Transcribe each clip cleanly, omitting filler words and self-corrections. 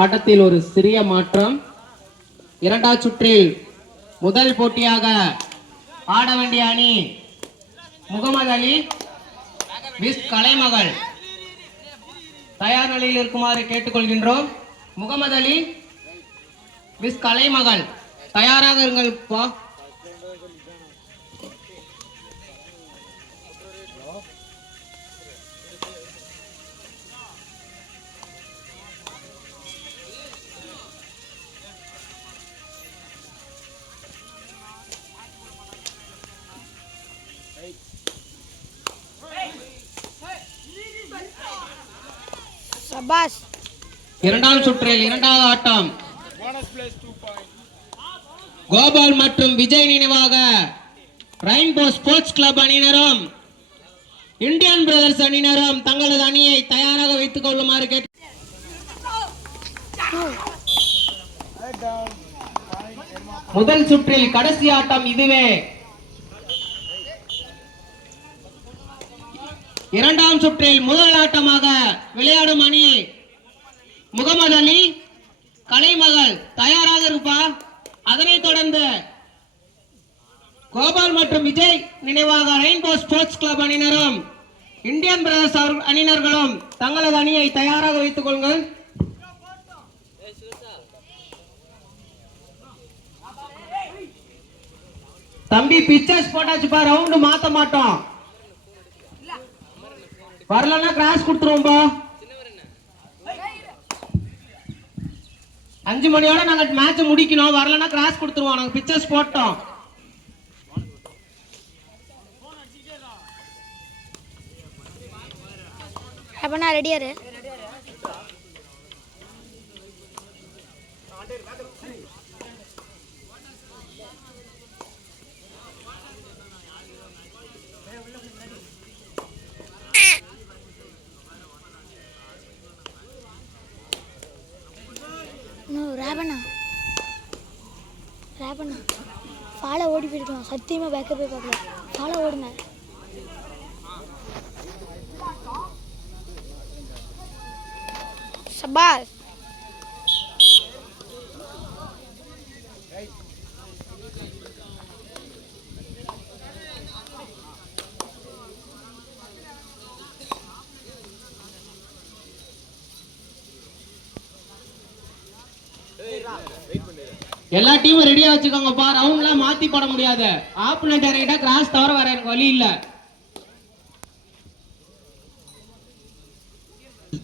ஆட்டத்தில் ஒரு சிறிய மாற்றம். இரண்டாவது சுற்றில் முதல் போட்டியாக ஆட வேண்டிய அணி முகமது அலி விஸ் கலைமகள். தயார் நிலையில் இருக்குமாறு கேட்டுக்கொள்கின்றோம். முகமது அலி விஸ் கலைமகள் தயாராக இருங்கள். இரண்டாம் சுற்றில் இரண்டாவது ஆட்டம் கோபால் மற்றும் விஜய் நினைவாக ரெயின்போ ஸ்போர்ட்ஸ் கிளப் அணியினரும் இந்தியன் பிரதர்ஸ் அணியினரும் தங்களது அணியை தயாராக வைத்துக் கொள்ளுமாறு கேட்டு முதல் சுற்றில் கடைசி ஆட்டம் இதுவே. இரண்டாம் சுற்றில் முதல் ஆட்டமாக விளையாடும் அணி முகமது அலி கலைமகள் தயாராக இருப்பா. அதனைத் தொடர்ந்து கோபால் மற்றும் விஜய் நினைவாக ரெயின்போ ஸ்போர்ட்ஸ் கிளப் அணியினரும் இந்தியன் பிரதர்ஸ் அணியினர்களும் தங்களது அணியை தயாராக வைத்துக் கொள்ளுங்கள். தம்பி பிச்சர்ஸ் போட்டாச்சுப்பா, ரவுண்டு மாத்த மாட்டோம். வரலன்னா கிராஸ் கொடுத்துருவோம்பா. 5 மணியோட நாங்க மேட்ச் முடிக்கணும். வரலன்னா கிராஸ் கொடுத்துருவோம். நாங்க பிச்சர்ஸ் போட்டோம். அப்பனா ரெடியா இரு. ராபண்ணா ஃபாலோ ஓடி போயிருக்கலாம். சத்தியமாக பேக்கப் போய் பார்க்கல. ஃபாலோ ஓடுங்க. சபாஸ் எல்லா டீமும் ரெடியா வச்சுக்கோங்கப்பா. ரவுண்ட்லாம் மாத்தி போட முடியாது. ஆப்போனன்ட் இறங்கிட்டா கிராஸ் தவிர வேற எனக்கு வழி இல்ல.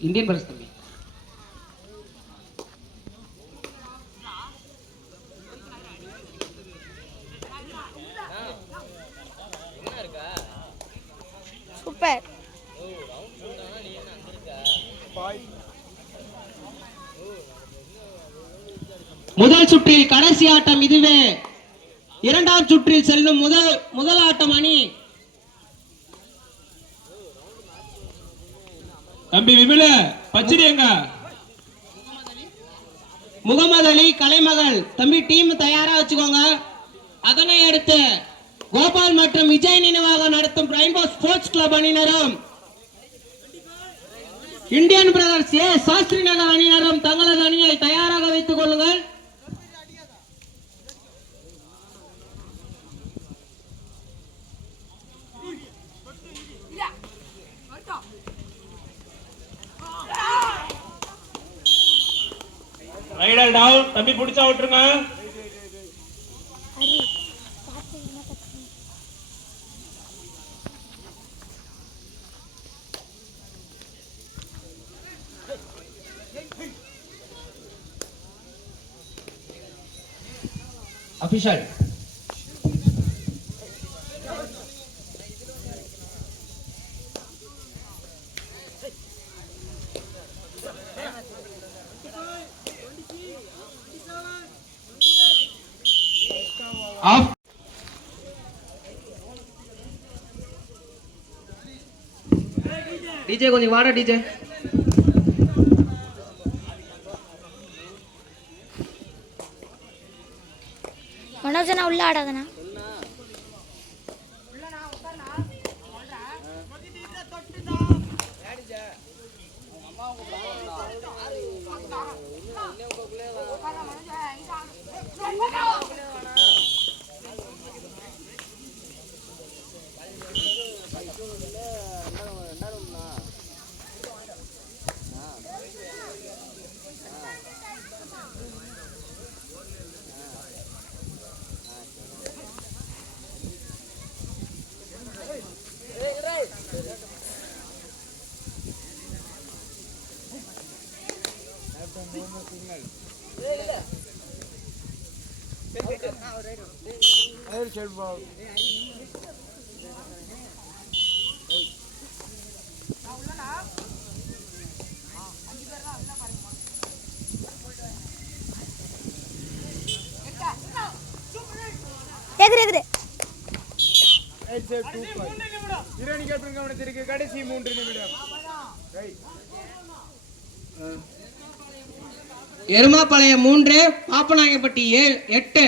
இந்தியன் பிரஸ் தம்பி சூப்பர். முதல் சுற்றில் கடைசி ஆட்டம் இதுவே. இரண்டாம் சுற்றில் செல்லும் முதல் ஆட்டம் அணி தம்பி விமல பச்சரியங்க முகமது அலி கலைமகள். தம்பி டீம் தயாரா வச்சுக்கோங்க. அதனை அடுத்து கோபால் மற்றும் விஜய் நினைவாக நடத்தும் ரெயின்போ ஸ்போர்ட்ஸ் கிளப் அணியினரும் இந்தியன் பிரதர்ஸ் சாஸ்திரி நகர் அணியினரும் தங்களது அணியை தயாராக வைத்துக் கொள்ளுங்கள். Rider down. தம்பி புடிச்சா விட்டுருங்க. Official of. டிஜே கொஞ்சம் வாடா டிஜே. மனோஜனா உள்ள ஆடாதனா. எதிர் எதிர் கடைசி 3 நிமிடம். Erumapalayam 3 பாப்பநாயகப்பட்டி 8.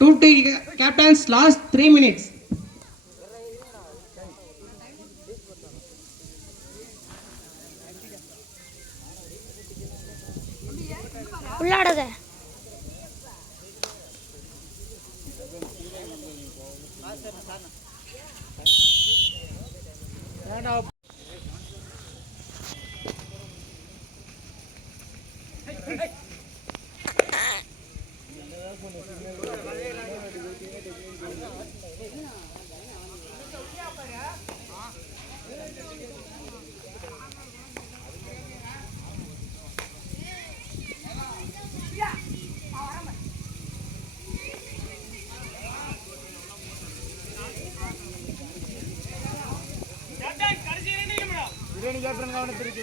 2 team captains last 3 minutes. உள்ளாடாத.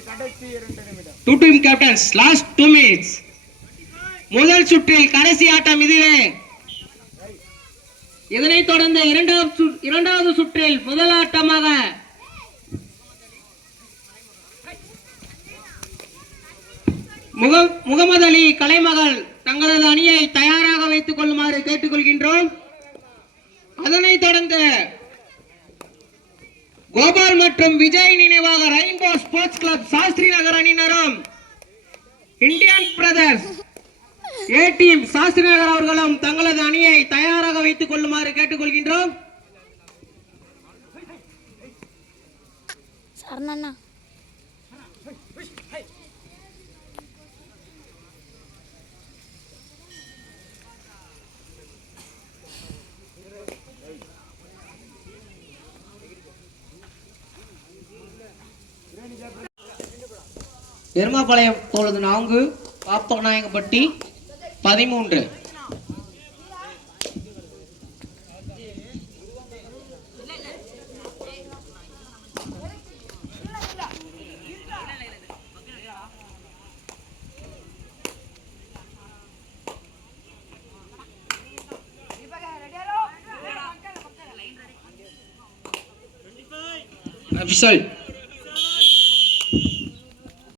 கடைசி 2 நிமிடம். 2 team captains last 2 minutes. முதல் சுற்றில் கடைசி ஆட்டம் இதுவே. இதனைத் தொடர்ந்து இரண்டாவது சுற்றில் முதல் ஆட்டமாக முகமது அலி கலைமகள் தங்களது அணியை தயாராக வைத்துக் கொள்ளுமாறு கேட்டுக்கொள்கின்றோம். அதனைத் தொடர்ந்து கோபால் மற்றும் விஜய் நினைவாக Rainbow Sports Club Shastri Nagar அணியினரும் Indian Brothers A team Shastri Nagar அவர்களும் தங்களது அணியை தயாராக வைத்துக் கொள்ளுமாறு கேட்டுக்கொள்கின்றோம். சரணண்ணா எருமாபாளையம் இப்பொழுது 4, பாப்பநாயகப்பட்டி 13. Official